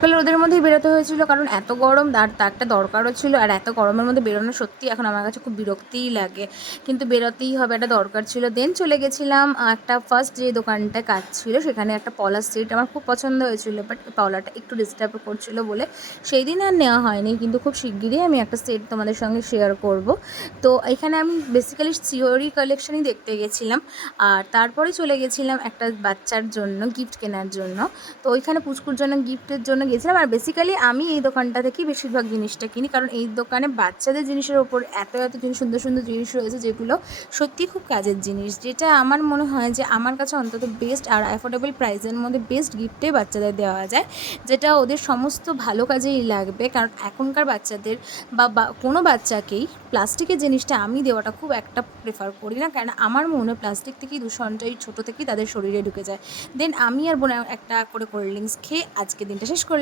সকালে রোদের মধ্যেই বেরোতে হয়েছিল, কারণ এত গরম আর তারটা দরকারও ছিল। আর এত গরমের মধ্যে বেরোনো সত্যি এখন আমার কাছে খুব বিরক্তিই লাগে, কিন্তু বেরোতেই হবে, একটা দরকার ছিল। দেন চলে গেছিলাম একটা ফার্স্ট যে দোকানটায় কাজ ছিল সেখানে। একটা পলার সেট আমার খুব পছন্দ হয়েছিল, বাট পলাটা একটু ডিস্টার্ব করছিল বলে সেই দিন আর নেওয়া হয়নি, কিন্তু খুব শিগগিরই আমি একটা সেট তোমাদের সঙ্গে শেয়ার করব। তো এখানে আমি বেসিক্যালি সিওরি কালেকশনই দেখতে গেছিলাম, আর তারপরে চলে গেছিলাম একটা বাচ্চার জন্য গিফট কেনার জন্য। তো ওইখানে পুচকুর জন্য গিফটের জন্য গেছিলাম। আর বেসিক্যালি আমি এই দোকানটা থেকেই বেশিরভাগ জিনিসটা কিনি, কারণ এই দোকানে বাচ্চাদের জিনিসের ওপর এত এত জিনিস, সুন্দর সুন্দর জিনিস রয়েছে যেগুলো সত্যিই খুব কাজের জিনিস, যেটা আমার মনে হয় যে আমার কাছে অন্তত বেস্ট আর অ্যাফোর্ডেবল প্রাইসের মধ্যে বেস্ট গিফটে বাচ্চাদের দেওয়া যায়, যেটা ওদের সমস্ত ভালো কাজেই লাগবে। কারণ এখনকার বাচ্চাদের বা কোনো বাচ্চাকেই প্লাস্টিকের জিনিসটা আমি দেওয়াটা খুব একটা প্রেফার করি না, কারণ আমার মনে হয় প্লাস্টিক থেকেই দূষণটা এই ছোটো থেকেই তাদের শরীরে ঢুকে যায়। দেন আমি আর বোন একটা করে কোল্ড ড্রিঙ্কস খেয়ে আজকে দিনটা শেষ করলাম।